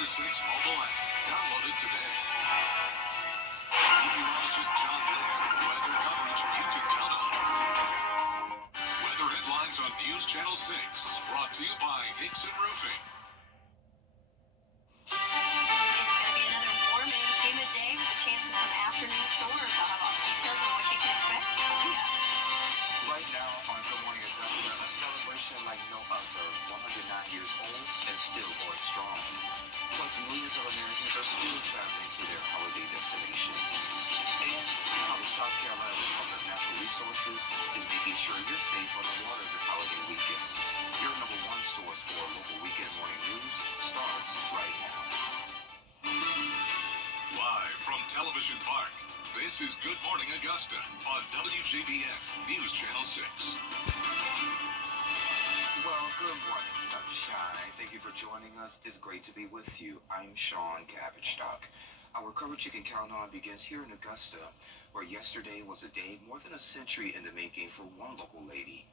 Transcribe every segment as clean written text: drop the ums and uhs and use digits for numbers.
Weather 6 mobile app. Download it today. Meteorologist John Blair. Weather coverage you can count on. Weather headlines on News Channel 6. Brought to you by Hickson Roofing. It's going to be another warm and humid day with a chance of some afternoon storms. I'll have all the details on what you can expect coming up. Right now on Good Morning Augusta, a celebration like no other. 109 years old and still going strong. Plus, millions of Americans are still traveling to their holiday destination. And how the South Carolina Department of Natural Resources is making sure you're safe on the water this holiday weekend. Your number one source for local weekend morning news starts right now. Live from Television Park, this is Good Morning Augusta on WJBF News Channel 6. Well, good morning, sunshine. Thank you for joining us. It's great to be with you. I'm Sean Cabbage-Stock. Our coverage you can count on begins here in Augusta, where yesterday was a day more than a century in the making for one local lady.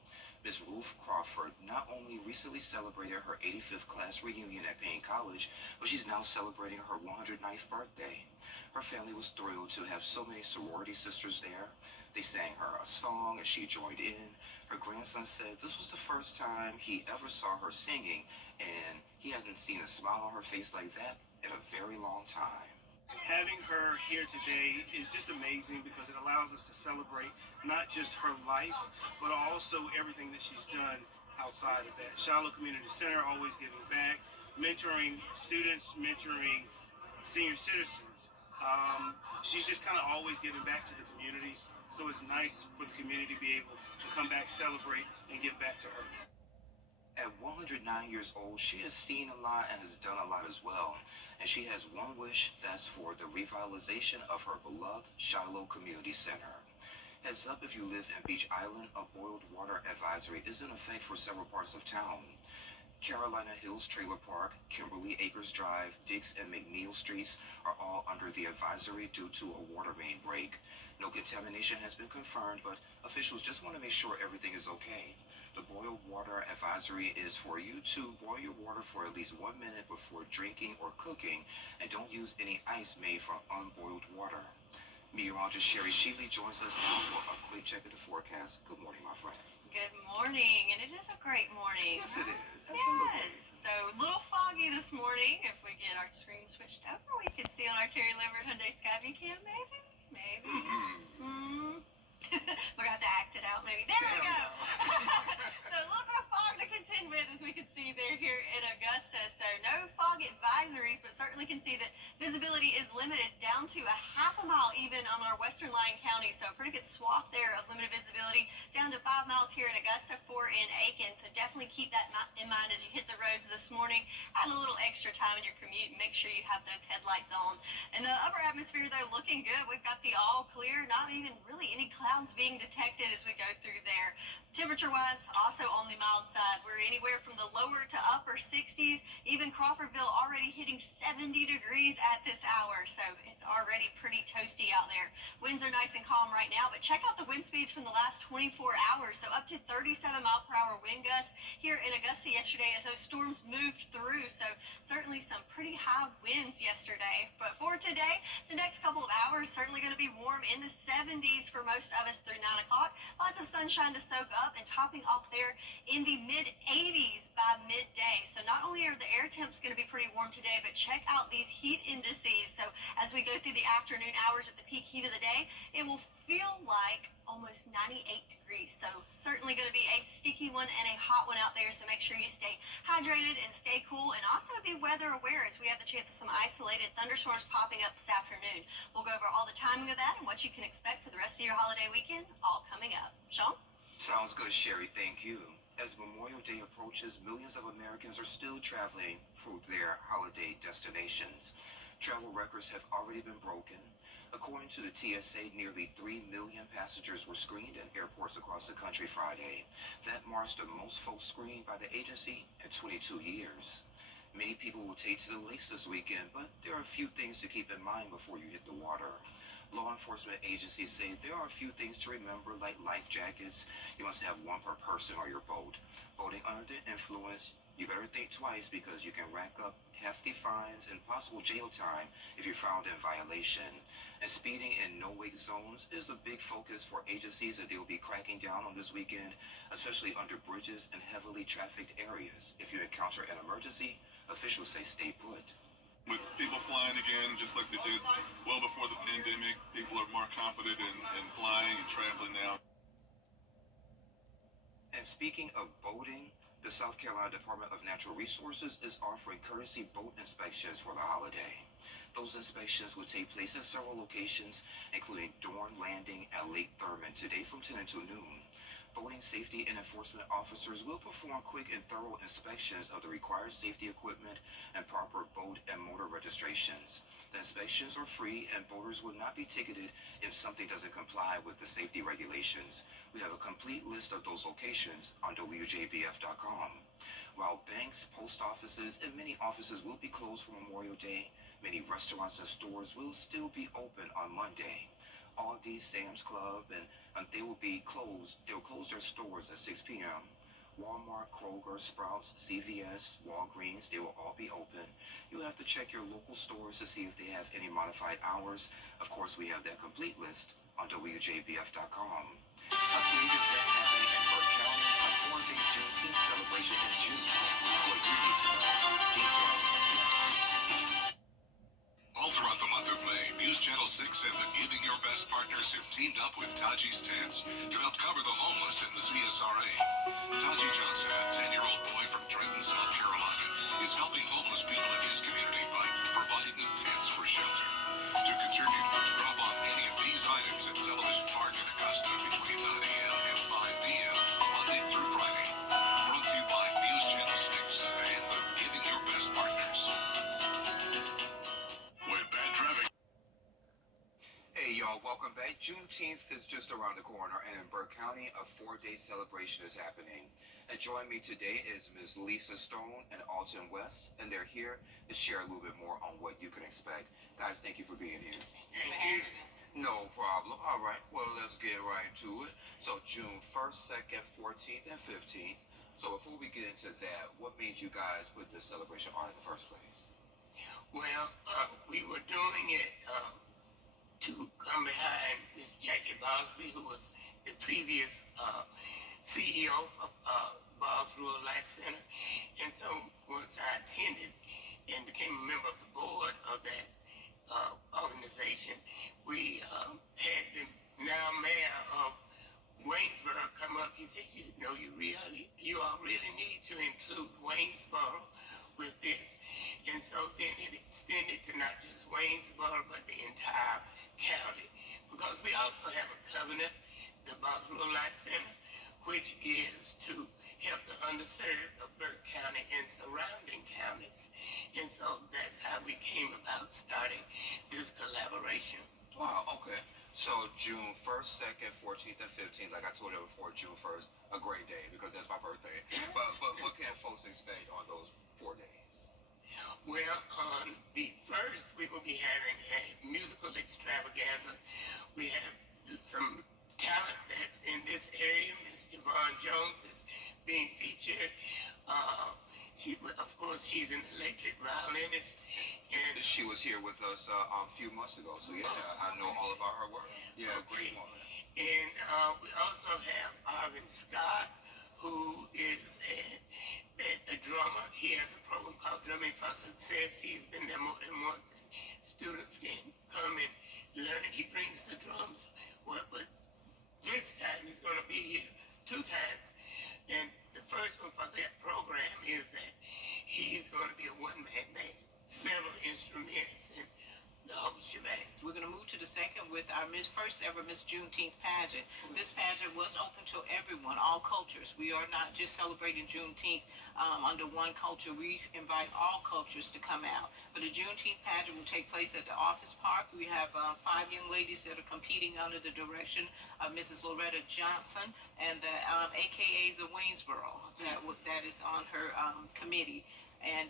Miss Ruth Crawford not only recently celebrated her 85th class reunion at Payne College, but she's now celebrating her 109th birthday. Her family was thrilled to have so many sorority sisters there. They sang her a song as she joined in. Her grandson said this was the first time he ever saw her singing, and he hasn't seen a smile on her face like that in a very long time. Having her here today is just amazing because it allows us to celebrate not just her life, but also everything that she's done outside of that. Shiloh Community Center, always giving back, mentoring students, mentoring senior citizens. She's just kind of always giving back to the community. So it's nice for the community to be able to come back, celebrate, and give back to her. At 109 years old, she has seen a lot and has done a lot as well. And she has one wish, that's for the revitalization of her beloved Shiloh Community Center. Heads up if you live in Beach Island, a boiled water advisory is in effect for several parts of town. Carolina Hills Trailer Park, Kimberly Acres Drive, Dix and McNeil Streets are all under the advisory due to a water main break. No contamination has been confirmed, but officials just want to make sure everything is okay. The boiled water advisory is for you to boil your water for at least 1 minute before drinking or cooking, and don't use any ice made from unboiled water. Meteorologist Sherry Sheely joins us now for a quick check of the forecast. Good morning, my friend. Good morning, and it is a great morning. Yes, it is. Absolutely. Yes. So a little foggy this morning. If we get our screen switched over, we can see on our Terry Lambert Hyundai Skyview cam, maybe. We're going to have to act it out, maybe. There we go. So a little bit of fog to contend with, as we can see there here in Augusta. So no fog advisories, but certainly can see that visibility is limited down to a half a mile even on our western lying county. So a pretty good swath there of limited visibility, down to 5 miles here in Augusta, 4 in Aiken. So definitely keep that in mind as you hit the roads this morning. Add a little extra time in your commute and make sure you have those headlights on. And the upper atmosphere, though, looking good. We've got the all clear, not even really any clouds being detected as we go through there. Temperature-wise, also on the mild side. We're anywhere from the lower to upper 60s. Even Crawfordville already hitting 70 degrees at this hour. So it's already pretty toasty out there. Winds are nice and calm right now, but check out the wind speeds from the last 24 hours. So up to 37-mile-per-hour wind gusts here in Augusta yesterday as those storms moved through. So certainly some pretty high winds yesterday. But for today, the next couple of hours certainly going to be warm in the 70s for most of us through 9 o'clock. Lots of sunshine to soak up and topping off there in the mid-80s by midday. So not only are the air temps going to be pretty warm today, but check out these heat indices. So as we go through the afternoon hours at the peak heat of the day, it will feel like almost 98 degrees. So certainly going to be a sticky one and a hot one out there. So make sure you stay hydrated and stay cool, and also be weather aware as we have the chance of some isolated thunderstorms popping up this afternoon. We'll go over all the timing of that and what you can expect for the rest of your holiday weekend, all coming up. Sean? Sounds good, Sherry. Thank you. As Memorial Day approaches, millions of Americans are still traveling for their holiday destinations. Travel records have already been broken. According to the TSA, nearly 3 million passengers were screened in airports across the country Friday. That marks the most folks screened by the agency in 22 years. Many people will take to the lakes this weekend, but there are a few things to keep in mind before you hit the water. Law enforcement agencies say there are a few things to remember, like life jackets. You must have one per person on your boat. Boating under the influence, you better think twice because you can rack up hefty fines, and possible jail time if you're found in violation. And speeding in no-wake zones is a big focus for agencies that they will be cracking down on this weekend, especially under bridges and heavily trafficked areas. If you encounter an emergency, officials say stay put. With people flying again, just like they did well before the pandemic, people are more confident in flying and traveling now. And speaking of boating, the South Carolina Department of Natural Resources is offering courtesy boat inspections for the holiday. Those inspections will take place at several locations, including Dorn Landing at Lake Thurman today from 10 until noon. Boating safety and enforcement officers will perform quick and thorough inspections of the required safety equipment and proper boat and motor registrations. The inspections are free and boaters will not be ticketed if something doesn't comply with the safety regulations. We have a complete list of those locations on WJBF.com. While banks, post offices, and many offices will be closed for Memorial Day, many restaurants and stores will still be open on Monday. Aldi, Sam's Club, and they will close their stores at 6 p.m. Walmart, Kroger, Sprouts, CVS, Walgreens, they will all be open. You have to check your local stores to see if they have any modified hours. Of course, we have that complete list on WJBF.com. A big event happening in Burke County, a 4-day Juneteenth celebration in June. What you need to know. Details next. All throughout the month of May, News Channel 6 and the Giving Your Best partners have teamed up with Taji's Tents to help cover the homeless in the CSRA. Taji Johnson, a 10-year-old boy from Trenton, South Carolina, is helping homeless people in his community by providing them tents for shelter. To contribute, drop off any of these items at Television Park in Augusta between 9 a.m. and 5 p.m. Monday through Friday. Brought to you by News Channel 6 and the Giving Your Best partners. With bad traffic. Hey y'all, welcome back. Juneteenth is just around the corner, and in Burke County, a 4-day celebration is happening. And joining me today is Ms. Lisa Stone and Alton West, and they're here to share a little bit more on what you can expect. Guys, thank you for being here. No problem. All right, well, let's get right to it. So June 1st, 2nd, 14th, and 15th. So before we get into that, what made you guys put this celebration on in the first place? Well, we were doing it to come behind Miss Jackie Bosby, who was the previous CEO of Boggs Rural Life Center. And so once I attended and became a member of the board of that organization, we had the now mayor of Waynesboro come up. He said, you all really need to include Waynesboro with this. And so then it extended to not just Waynesboro, but the entire county. Because we also have a covenant, the Boggs Rural Life Center, which is to help the underserved of Burke County and surrounding counties. And so that's how we came about starting this collaboration. Wow, okay. So June 1st, 2nd, 14th, and 15th, like I told you before, June 1st, a great day because that's my birthday. But what can folks expect on those 4 days? Well, on the first, we will be having a musical extravaganza. We have some talent that's in this area. Miss Javon Jones is being featured. Of course, she's an electric violinist. And She was here with us a few months ago, so yeah, I know all about her work. Yeah, great woman. And we also have Arvin Scott, who is a drummer. He has a program called Drumming for Success. He's been there more than once, and students can come and learn. He brings the drums, but this time he's going to be here 2 times. And the first one for that program is that he's going to be a one-man band, several instruments, and the whole shebang. We're going to move to the second with our first ever Miss Juneteenth pageant. This pageant was open to everyone, all cultures. We are not just celebrating Juneteenth under one culture. We invite all cultures to come out. But the Juneteenth pageant will take place at the Office Park. We have 5 young ladies that are competing under the direction of Mrs. Loretta Johnson and the AKAs of Waynesboro that is on her committee. And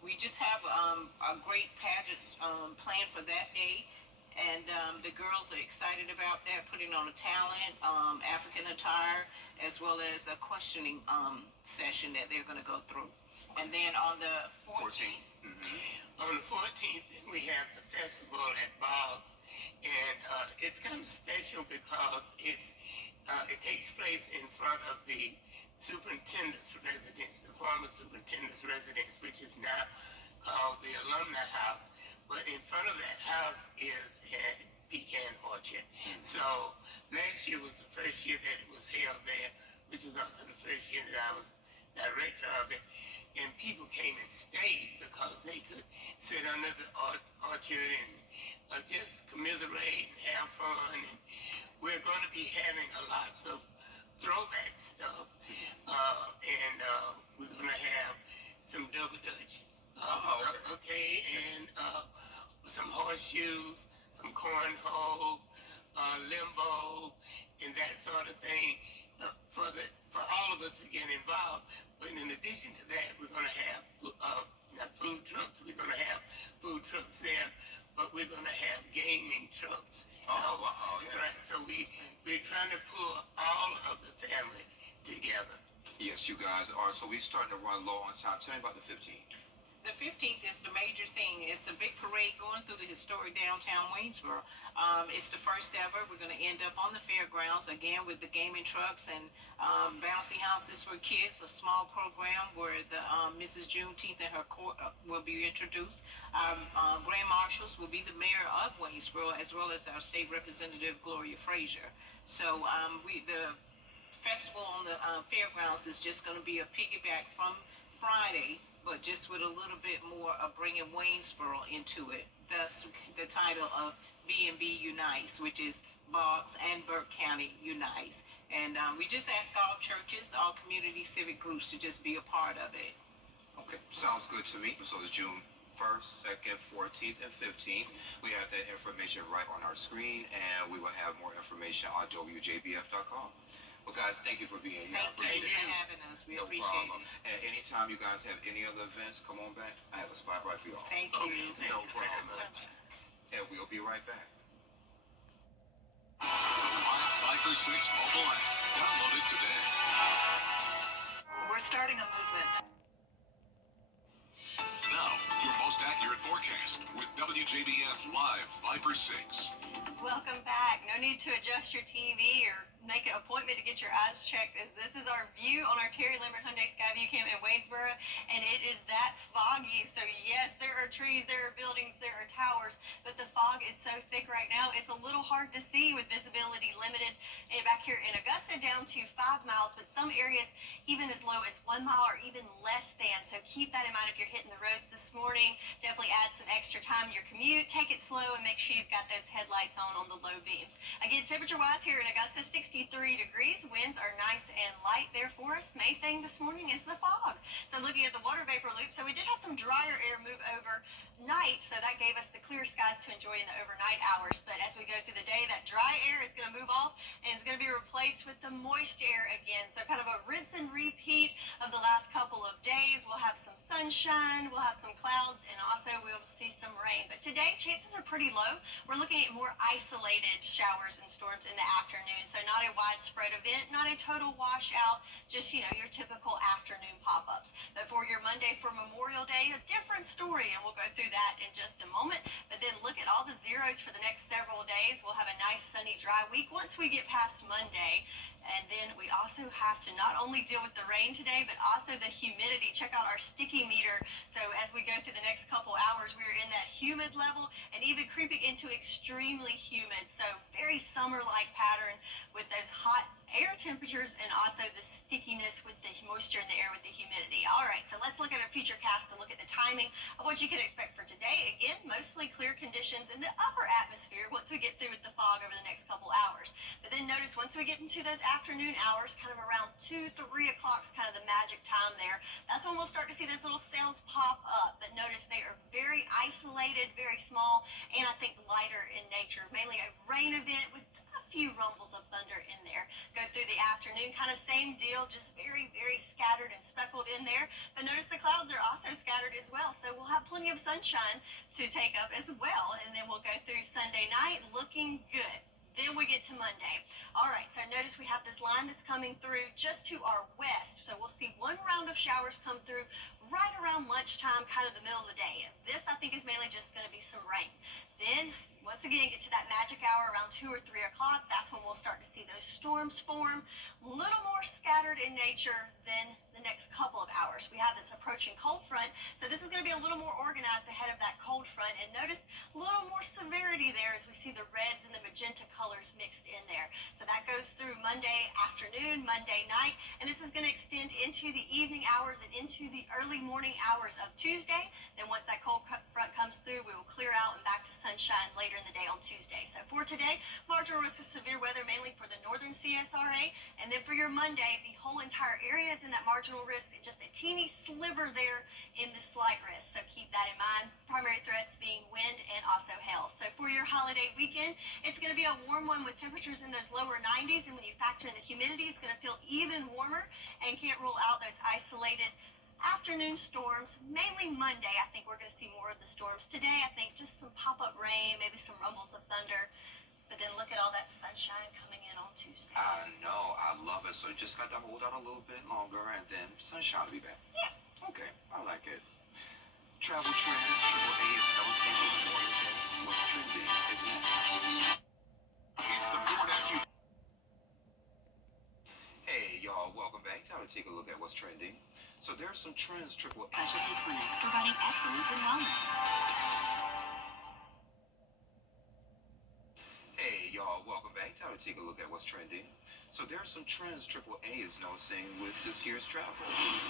we just have a great pageant planned for that day. And the girls are excited about that, putting on a talent, African attire, as well as a questioning session that they're going to go through. And then on the 14th, On the 14th, we have the festival at Bob's, and it's kind of special because it takes place in front of the superintendent's residence, the former superintendent's residence, which is now called the Alumni House. But in front of that house is a pecan orchard. So last year was the first year that it was held there, which was also the first year that I was director of it. And people came and stayed because they could sit under the orchard and just commiserate and have fun. And we're going to be having a lots of throwback stuff. We're going to have some double dutch. Okay, and some horseshoes, some cornhole, limbo, and that sort of thing for all of us to get involved. But in addition to that, we're going to have not food trucks. We're going to have food trucks there, but we're going to have gaming trucks. Right. So we're trying to pull all of the family together. Yes, you guys are. So we're starting to run low on time. Tell me about the 15th. the 15th is the major thing. It's a big parade going through the historic downtown Waynesboro. It's the first ever. We're going to end up on the fairgrounds again with the gaming trucks and bouncy houses for kids. A small program where the Mrs. Juneteenth and her court will be introduced. Our grand marshals will be the mayor of Waynesboro, as well as our state representative Gloria Frazier. So the festival on the fairgrounds is just going to be a piggyback from Friday, but just with a little bit more of bringing Waynesboro into it. Thus, the title of B&B Unites, which is Boggs and Burke County Unites. And we just ask all churches, all community civic groups to just be a part of it. Okay, sounds good to me. So it's June 1st, 2nd, 14th, and 15th. We have that information right on our screen, and we will have more information on WJBF.com. Well, guys, thank you for being here. Thank you for having us. We No appreciate problem. it. And anytime you guys have any other events, come on back. I have a spot right for y'all. Thank you. No problem. And we'll be right back. Live 5 for 6 mobile app. Download it today. We're starting a movement. Now, your most accurate forecast with WJBF Live 5 for 6. Welcome back. No need to adjust your TV or make an appointment to get your eyes checked, as this is our view on our Terry Lambert Hyundai Skyview Cam in Waynesboro, and it is that foggy. So yes, there are trees, there are buildings, there are towers, but the fog is so thick right now, it's a little hard to see with visibility limited. And back here in Augusta, down to 5 miles, but some areas even as low as 1 mile or even less than. So keep that in mind if you're hitting the roads this morning. Definitely add some extra time in your commute. Take it slow and make sure you've got those headlights on the low beams. Again, temperature-wise here in Augusta, 63 degrees. Winds are nice and light there for us. Main thing this morning is the fog. So looking at the water vapor loop, so we did have some drier air move over night, so that gave us the clear skies to enjoy in the overnight hours. But as we go through the day, that dry air is going to move off and it's going to be replaced with the moist air again. So kind of a rinse and repeat of the last couple of days. We'll have some sunshine, we'll have some clouds, and also we'll see some rain. But today, chances are pretty low. We're looking at more isolated showers and storms in the afternoon. So not a widespread event, not a total washout, just, your typical afternoon pop-ups. But for your Monday for Memorial Day, a different story, and we'll go through that in just a moment. But then look at all the zeros for the next several days. We'll have a nice sunny, dry week once we get past Monday. And then we also have to not only deal with the rain today, but also the humidity. Check out our sticky meter. So as we go through the next couple hours, we're in that humid level and even creeping into extremely humid. So very summer-like pattern with those hot air temperatures and also the stickiness with the moisture in the air with the humidity. All right, so let's look at our future cast to look at the timing of what you can expect for today. Again, mostly clear conditions in the upper atmosphere once we get through with the fog over the next couple hours. But then notice once we get into those afternoon hours, kind of around 2, 3 o'clock is kind of the magic time there. That's when we'll start to see those little cells pop up. But notice they are very isolated, very small, and I think lighter in nature. Mainly a rain event with a few rumbles of thunder in there. Go through the afternoon, kind of same deal, just very, very scattered and speckled in there. But notice the clouds are also scattered as well, so we'll have plenty of sunshine to take up as well. And then we'll go through Sunday night looking good. Then we get to Monday. All right, so notice we have this line that's coming through just to our west. So we'll see one round of showers come through right around lunchtime, kind of the middle of the day. This, I think, is mainly just going to be some rain. Then, once again, get to that magic hour around 2 or 3 o'clock. That's when we'll start to see those storms form, a little more scattered in nature than the next couple of hours. We have this approaching cold front, so this is going to be a little more organized ahead of that cold front. And notice a little more severity there as we see the reds and the magenta colors mixed in there. So that goes through Monday afternoon, Monday night, and this is going to extend into the evening hours and into the early morning hours of Tuesday. Then once that cold front comes through, we will clear out and back to sunshine later in the day on Tuesday. So for today, marginal risk of severe weather mainly for the northern CSRA, and then for your Monday, the whole entire area is in that marginal risk, just a teeny sliver there in the slight risk. So keep that in mind. Primary threats being wind and also hail. So for your holiday weekend, it's going to be a warm one with temperatures in those lower 90s, and when you factor in the humidity, it's going to feel even warmer, and can't rule out those isolated afternoon storms. Mainly Monday, I think we're going to see more of the storms. Today, I think just some pop-up rain, maybe some rumbles of thunder, but then look at all that sunshine coming in on Tuesday. I know, I love it. So you just got to hold out a little bit longer, and then sunshine will be back. Yeah. Okay, I like it. Travel trends, AAA is noticing Memorial Day. What's trending is next. It's the Ford SUV. Hey, y'all, welcome back. Time to take a look at what's trending. So there's some trends AAA. Specialty Clinic, providing excellence in wellness. Hey, y'all, welcome back. Time to take a look at what's trending. So there's some trends AAA is noticing with this year's travel.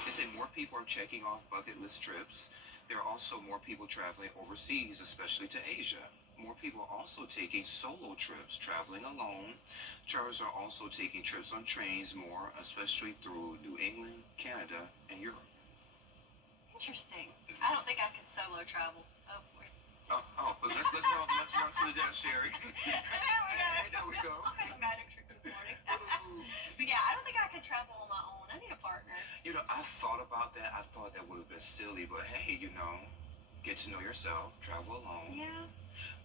They say more people are checking off bucket list trips. There are also more people traveling overseas, especially to Asia. More people are also taking solo trips, traveling alone. Travelers are also taking trips on trains more, especially through New England, Canada, and Europe. Interesting. I don't think I could solo travel. Oh, boy. But let's run to the death, Sherry. There we go. There we go. I had magic tricks this morning. But yeah, I don't think I could travel on my own. I need a partner. You know, I thought about that. I thought that would have been silly, but hey, you know, get to know yourself, travel alone. Yeah.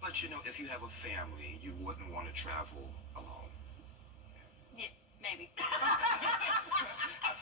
But you know, if you have a family, you wouldn't want to travel alone. Yeah, maybe.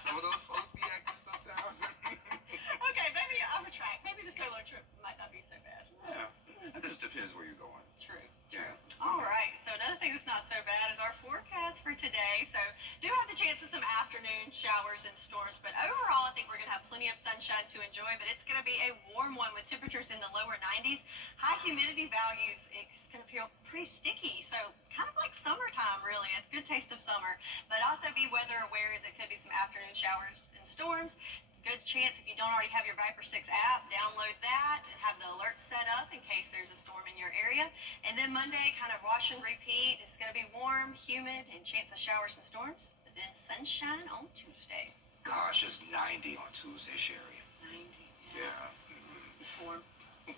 Some of those folks be acting sometimes. Okay, maybe I'll retract. Maybe the solo trip might not be so bad. Yeah, it just depends where you're going. True. Yeah. All right, so another thing that's not so bad is our forecast for today. So do have the chance of some afternoon showers and storms, but overall I think we're going to have plenty of sunshine to enjoy, but it's going to be a warm one with temperatures in the lower 90s. High humidity values, it's going to feel pretty sticky, so kind of like summertime really. It's a good taste of summer, but also be weather aware as it could be some afternoon showers and storms. Good chance if you don't already have your Viper 6 app, download that and have the alert set up in case there's a storm in your area. And then Monday, kind of wash and repeat. It's going to be warm, humid, and chance of showers and storms. But then sunshine on Tuesday. Gosh, it's 90 on Tuesday, Sherry. 90. Yeah. It's warm.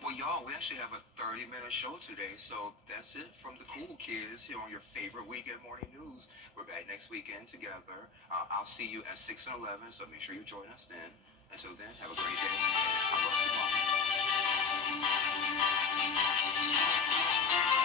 Well, y'all, we actually have a 30-minute show today, so that's it from the cool kids here on your favorite weekend morning news. We're back next weekend together. I'll see you at 6 and 11, so make sure you join us then. Until then, have a great day. I love you all.